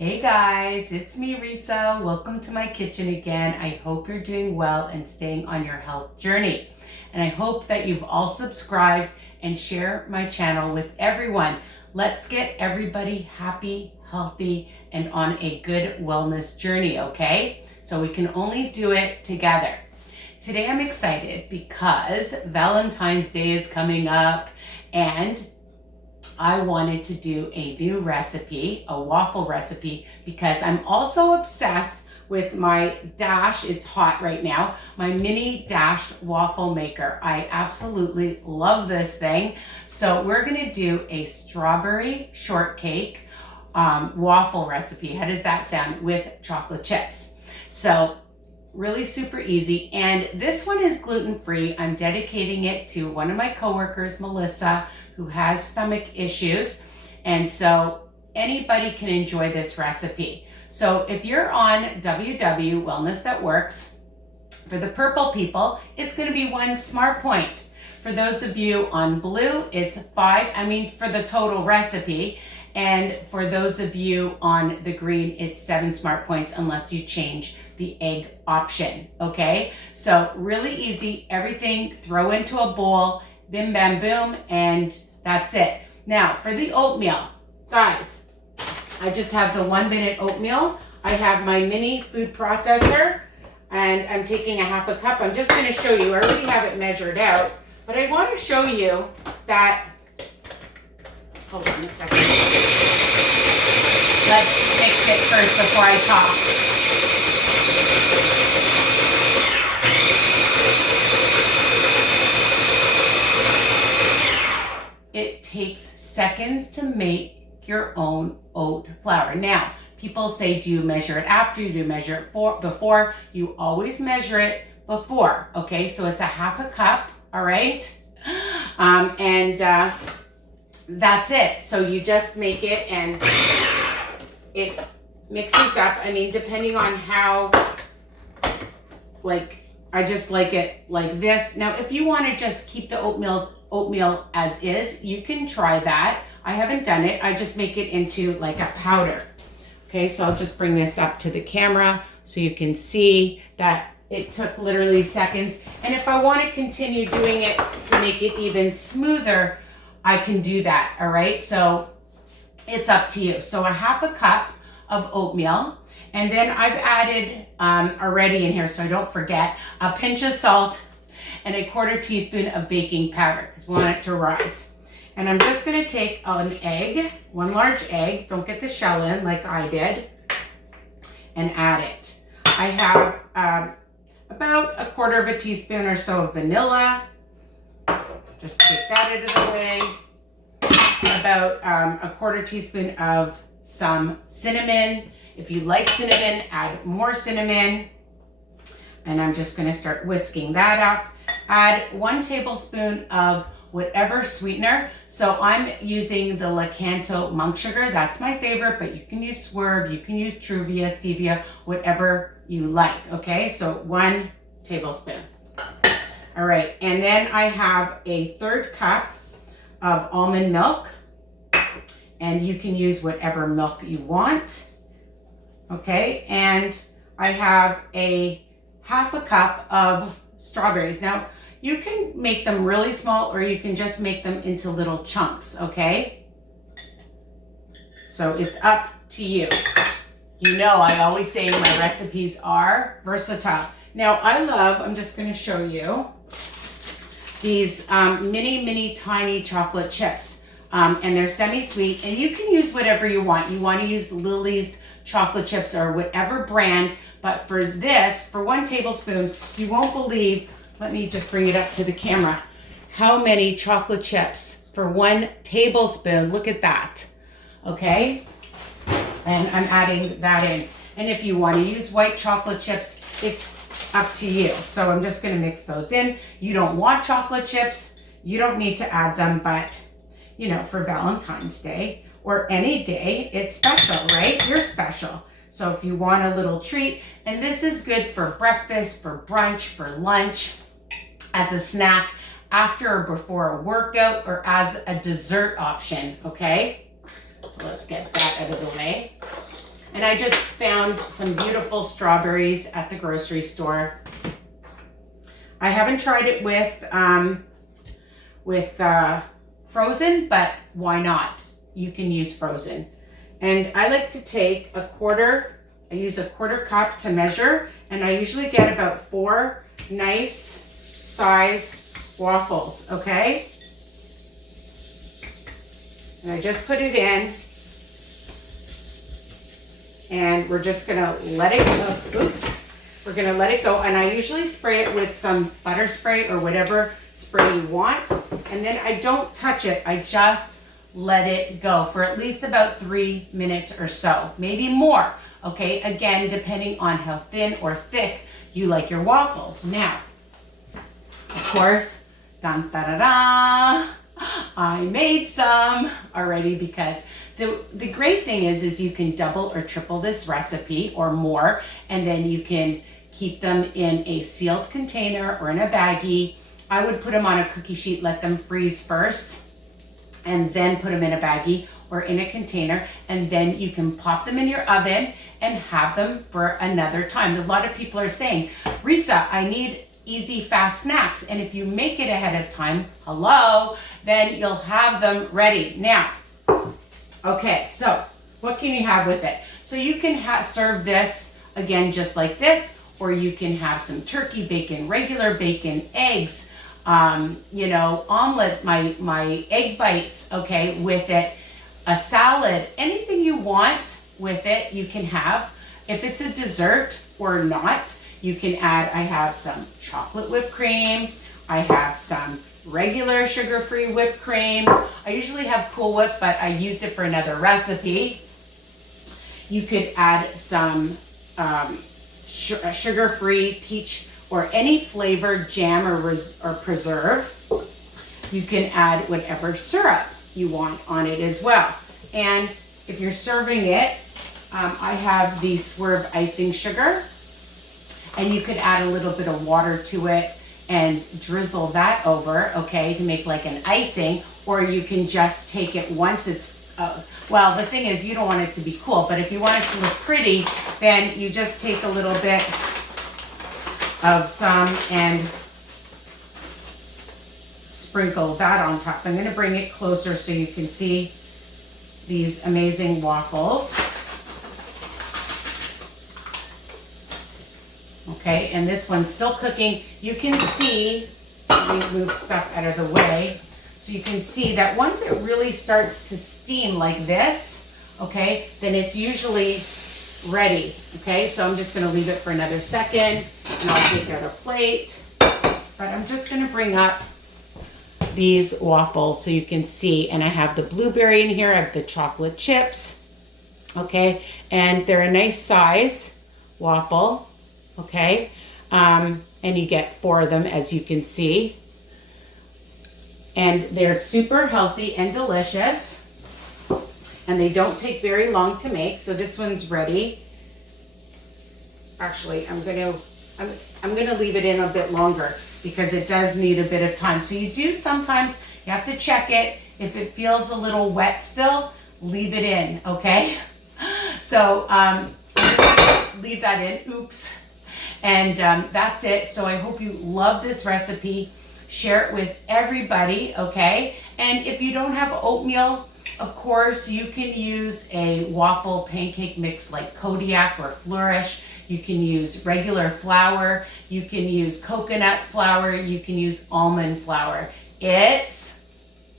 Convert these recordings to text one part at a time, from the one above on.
Hey guys, it's me Risa. Welcome to my kitchen again. I hope you're doing well and staying on your health journey. And I hope that you've all subscribed and share my channel with everyone. Let's get everybody happy, healthy, and on a good wellness journey, okay? So we can only do it together. Today I'm excited because Valentine's Day is coming up and I wanted to do a new recipe, a waffle recipe, because I'm also obsessed with my Dash, it's hot right now, my mini Dash waffle maker. I absolutely love this thing. So we're gonna do a strawberry shortcake waffle recipe. How does that sound? With chocolate chips. So really super easy. And this one is gluten-free. I'm dedicating it to one of my coworkers, Melissa, who has stomach issues. And so anybody can enjoy this recipe. So if you're on WW, Wellness That Works, for the purple people, it's gonna be 1 smart point. For those of you on blue, it's 5, for the total recipe. And for those of you on the green, it's 7 smart points unless you change the egg option, okay? So really easy, everything, throw into a bowl, bim bam boom, and that's it. Now for the oatmeal, guys, I just have the 1-minute oatmeal. I have my mini food processor and I'm taking a half a cup. I'm just gonna show you, I already have it measured out, but I wanna show you that, hold on a second. Let's mix it first before I talk. It takes seconds to make your own oat flour. Now, people say, do you measure it after? You do measure it before? You always measure it before, okay? So it's a half a cup, all right? That's it. So you just make it and it mixes up. Depending on how, I just like it like this. Now, if you want to just keep the oatmeal as is, you can try that. I haven't done it. I just make it into like a powder. Okay, so I'll just bring this up to the camera so you can see that it took literally seconds. And if I want to continue doing it to make it even smoother, I can do that, all right? So it's up to you. So a half a cup of oatmeal. And then I've added already in here, so I don't forget, a pinch of salt and a 1/4 teaspoon of baking powder because we want it to rise. And I'm just gonna take an egg, 1 large egg, don't get the shell in like I did, and add it. I have about a 1/4 teaspoon or so of vanilla. Just take that out of the way. About a 1/4 teaspoon of some cinnamon. If you like cinnamon, add more cinnamon. And I'm just gonna start whisking that up. Add 1 tablespoon of whatever sweetener. So I'm using the Lakanto monk sugar. That's my favorite, but you can use Swerve, you can use Truvia, Stevia, whatever you like, okay? So 1 tablespoon. All right, and then I have a 1/3 cup of almond milk, and you can use whatever milk you want, okay? And I have a half a cup of strawberries. Now, you can make them really small or you can just make them into little chunks, okay? So it's up to you. You know, I always say my recipes are versatile. Now, I'm just gonna show you these mini tiny chocolate chips. And they're semi-sweet, and you can use whatever you want. You want to use Lily's chocolate chips or whatever brand, but for this, for 1 tablespoon, you won't believe, let me just bring it up to the camera, how many chocolate chips for 1 tablespoon. Look at that, okay? And I'm adding that in. And if you want to use white chocolate chips, it's up to you. So I'm just going to mix those in. You don't want chocolate chips, you don't need to add them, but you know, for Valentine's Day or any day, it's special, right? You're special. So if you want a little treat, and this is good for breakfast, for brunch, for lunch, as a snack, after or before a workout, or as a dessert option, okay? So let's get that out of the way. And I just found some beautiful strawberries at the grocery store. I haven't tried it with frozen, but why not? You can use frozen. And I like to take I use a quarter cup to measure, and I usually get about 4 nice size waffles, okay? And I just put it in, and we're just gonna let it go. Oops. We're gonna let it go, and I usually spray it with some butter spray or whatever spray you want, and then I don't touch it. I just let it go for at least about 3 minutes or so, maybe more, okay? Again, depending on how thin or thick you like your waffles. Now, of course, dun da da da, I made some already, because the great thing is you can double or triple this recipe or more, and then you can keep them in a sealed container or in a baggie. I would put them on a cookie sheet, let them freeze first, and then put them in a baggie or in a container, and then you can pop them in your oven and have them for another time. A lot of people are saying, Risa, I need easy, fast snacks. And if you make it ahead of time, then you'll have them ready. Now, okay, so what can you have with it? So you can serve this, again, just like this, or you can have some turkey bacon, regular bacon, eggs, omelet, my egg bites, okay, with it, a salad, anything you want with it, you can have. If it's a dessert or not, you can add, I have some chocolate whipped cream, I have some regular sugar-free whipped cream. I usually have Cool Whip, but I used it for another recipe. You could add some sugar-free peach or any flavored jam or preserve. You can add whatever syrup you want on it as well. And if you're serving it, I have the Swerve icing sugar, and you could add a little bit of water to it and drizzle that over, okay, to make like an icing, or you can just take it once it's, well, the thing is you don't want it to be cool, but if you want it to look pretty, then you just take a little bit of some and sprinkle that on top. I'm gonna bring it closer so you can see these amazing waffles. Okay, and this one's still cooking. You can see, let me move stuff out of the way, so you can see that once it really starts to steam like this, okay, then it's usually ready, okay? So I'm just gonna leave it for another second, and I'll take out a plate, but I'm just gonna bring up these waffles so you can see, and I have the blueberry in here, I have the chocolate chips, okay, and they're a nice size waffle, okay, and you get 4 of them, as you can see, and they're super healthy and delicious, and they don't take very long to make. So this one's ready. Actually, I'm gonna leave it in a bit longer because it does need a bit of time. So you do sometimes, you have to check it. If it feels a little wet still, leave it in, okay? So leave that in, oops. And that's it. So I hope you love this recipe. Share it with everybody, okay? And if you don't have oatmeal, of course, you can use a waffle pancake mix like Kodiak or Flourish. You can use regular flour. You can use coconut flour. You can use almond flour. It's,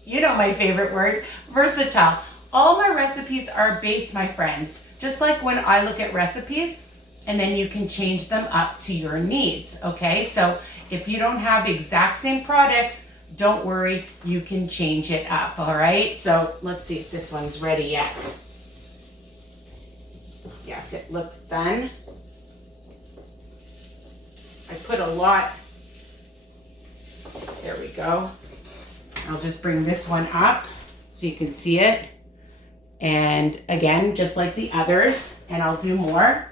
you know my favorite word, versatile. All my recipes are based, my friends, just like when I look at recipes, and then you can change them up to your needs, okay? So if you don't have exact same products, don't worry, you can change it up, all right? So let's see if this one's ready yet. Yes, it looks done. I put a lot, there we go. I'll just bring this one up so you can see it. And again, just like the others, and I'll do more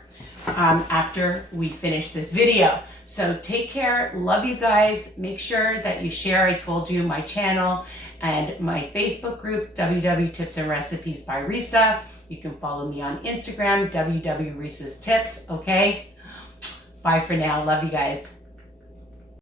after we finish this video. So take care, love you guys. Make sure that you share, I told you, my channel and my Facebook group, WW Tips and Recipes by Risa. You can follow me on Instagram, www.risa's tips, okay? Bye for now. Love you guys.